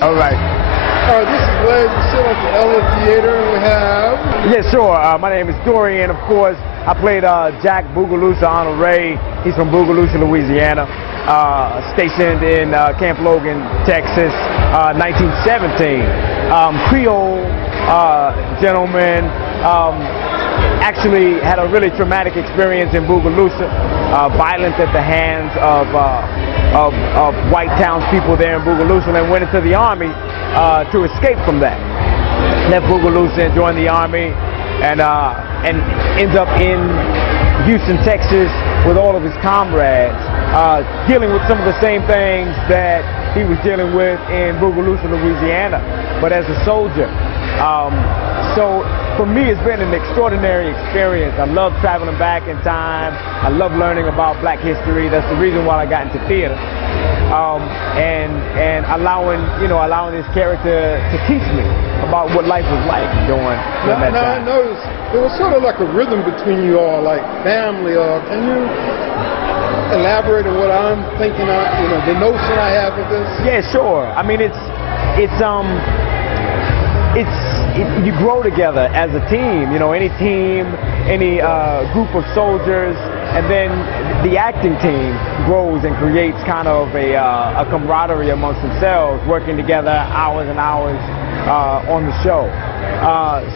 All right. All right, this is Blaze. We sit at the LA Theater, and we have... Yeah, sure. My name is Dorian, of course. I played Jack Bogalusa Honore. He's from Bogalusa, Louisiana. Stationed in Camp Logan, Texas, 1917. Creole gentleman. Actually had a really traumatic experience in Bogalusa. Violence at the hands of white townspeople there in Bogalusa, and went into the army to escape from that. Left Bogalusa and joined the army, and ends up in Houston, Texas, with all of his comrades, dealing with some of the same things that he was dealing with in Bogalusa, Louisiana, but as a soldier. So for me, it's been an extraordinary experience. I love traveling back in time. I love learning about black history. That's the reason why I got into theater. And allowing this character to teach me about what life was like during that time. I noticed there was sort of like a rhythm between you all, like family. Can you elaborate on what I'm thinking of, the notion I have of this? Yeah, sure. I mean, you grow together as a team, any team, any group of soldiers, and then the acting team grows and creates kind of a camaraderie amongst themselves, working together hours and hours on the show.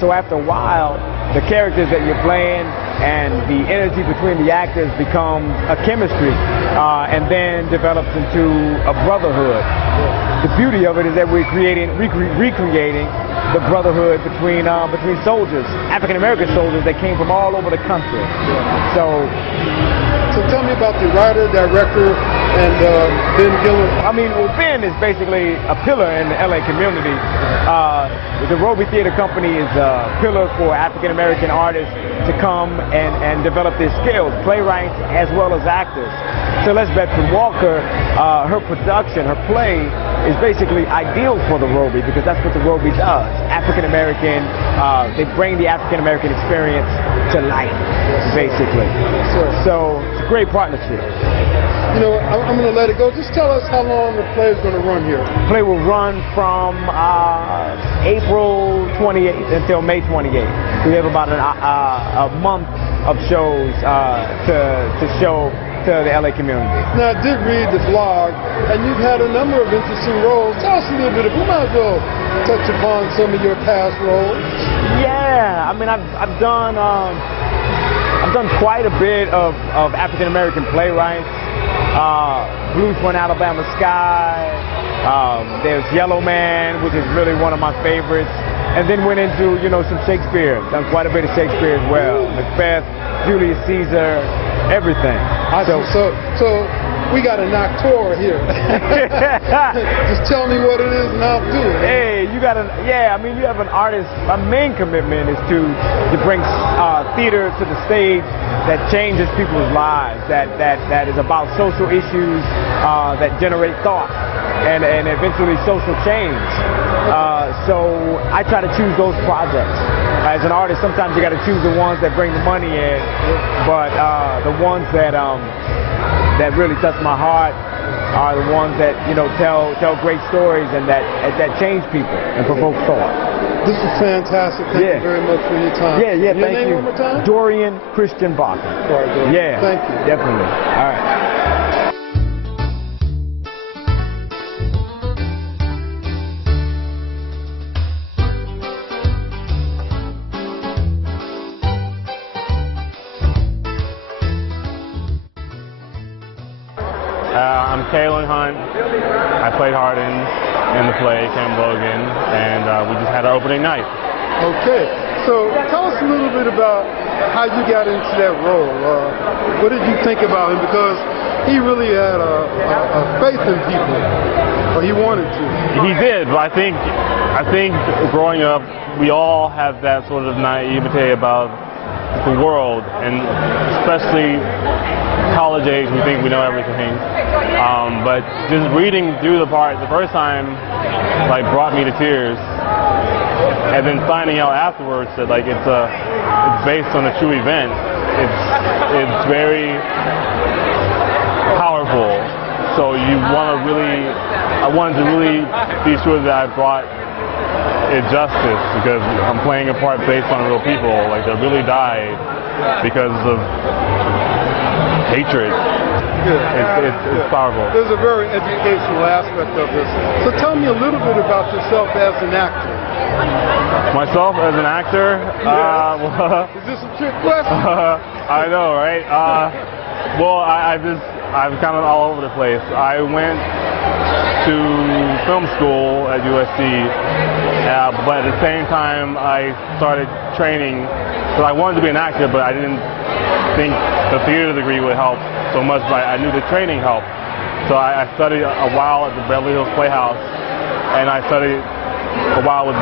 So after a while, the characters that you're playing and the energy between the actors become a chemistry, and then develops into a brotherhood. The beauty of it is that we're recreating the brotherhood between soldiers, African American soldiers that came from all over the country. So tell me about the writer, director, and Ben Guillory. I mean, well, Ben is basically a pillar in the LA community. The Robey Theater Company is a pillar for African American artists to come and develop their skills, playwrights as well as actors. Celeste Bedford Walker, her production, her play is basically ideal for the Robey, because that's what the Robey does. African American, they bring the African American experience to life, basically. So it's a great partnership. I'm going to let it go. Just tell us how long the play is going to run here. The play will run from April 28th until May 28th. We have about a month of shows to show to the LA community. Now, I did read the blog, and you've had a number of interesting roles. Tell us a little bit. We might as well touch upon some of your past roles. Yeah, I mean, I've done quite a bit of African American playwrights. Blues from Alabama Sky. There's Yellow Man, which is really one of my favorites. And then went into some Shakespeare. Done quite a bit of Shakespeare as well. Macbeth, Julius Caesar, everything. So we got an actor here. Just tell me what it is and I'll do it. Hey, you have an artist. My main commitment is to bring theater to the stage that changes people's lives, that is about social issues that generate thought and eventually social change. So I try to choose those projects. As an artist, sometimes you got to choose the ones that bring the money in, but the ones that really touch my heart are the ones that tell great stories and that change people and provoke thought. This was fantastic. Thank you very much for your time. Yeah, thank you. Your name one more time? Dorian Christian Baucum. All right, Dorian. Yeah, thank you. Definitely. All right. I'm Kaylon. I played Hardin in the play, Camp Logan, and we just had our opening night. Okay, so tell us a little bit about how you got into that role. What did you think about him? Because he really had a faith in people, or he wanted to. He did, but I think growing up, we all have that sort of naivete about the world, and especially college age, we think we know everything. But just reading through the part the first time, brought me to tears. And then finding out afterwards that it's based on a true event. It's very powerful. So you I wanted to really be sure that I brought it justice, because I'm playing a part based on real people, like that really died because of hatred. It's powerful. There's a very educational aspect of this. So tell me a little bit about yourself as an actor. Myself as an actor? Is this a trick question? I know, right? Well, I'm kind of all over the place. I went to film school at USC, but at the same time I started training. So I wanted to be an actor, but I didn't think the theater degree would help so much, but I knew the training helped. So I studied a while at the Beverly Hills Playhouse, and I studied a while with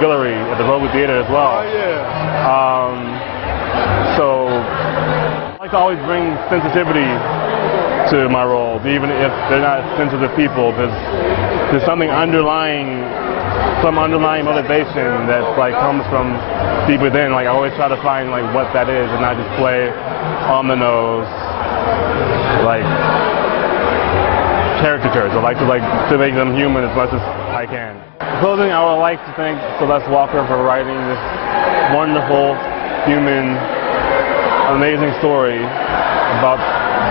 Guillory at the Robey Theater as well. Oh, yeah. So I like to always bring sensitivity to my roles, even if they're not sensitive people. There's something underlying, some underlying motivation that like comes from deep within. Like I always try to find like what that is, and not just play on the nose like caricatures. I like to make them human as much as I can. In closing, I would like to thank Celeste Walker for writing this wonderful, human, amazing story about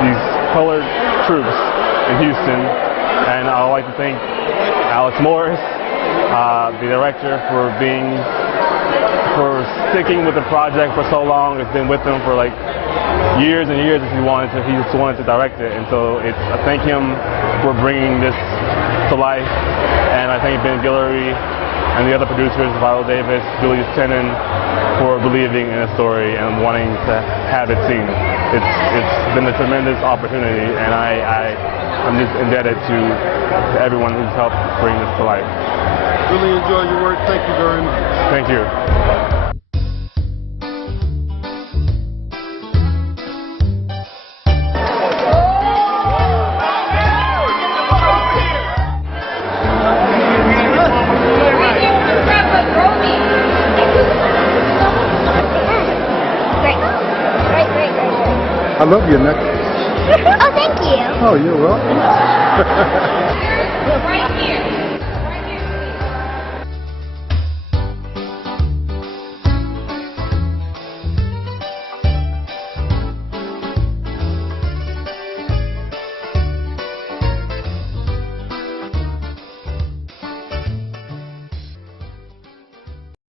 these colored troops in Houston. And I would like to thank Alex Morris, the director, for sticking with the project for so long. It's been with him for like years and years. He just wanted to direct it, and so I thank him for bringing this to life. And I thank Ben Guillory and the other producers, Viola, Julius, Tennon, for believing in the story and wanting to have it seen. It's been a tremendous opportunity, and I'm just indebted to everyone who's helped bring this to life. Really enjoy your work. Thank you very much. Thank you. I love your necklace. Oh, thank you. Oh, you're welcome. Right here.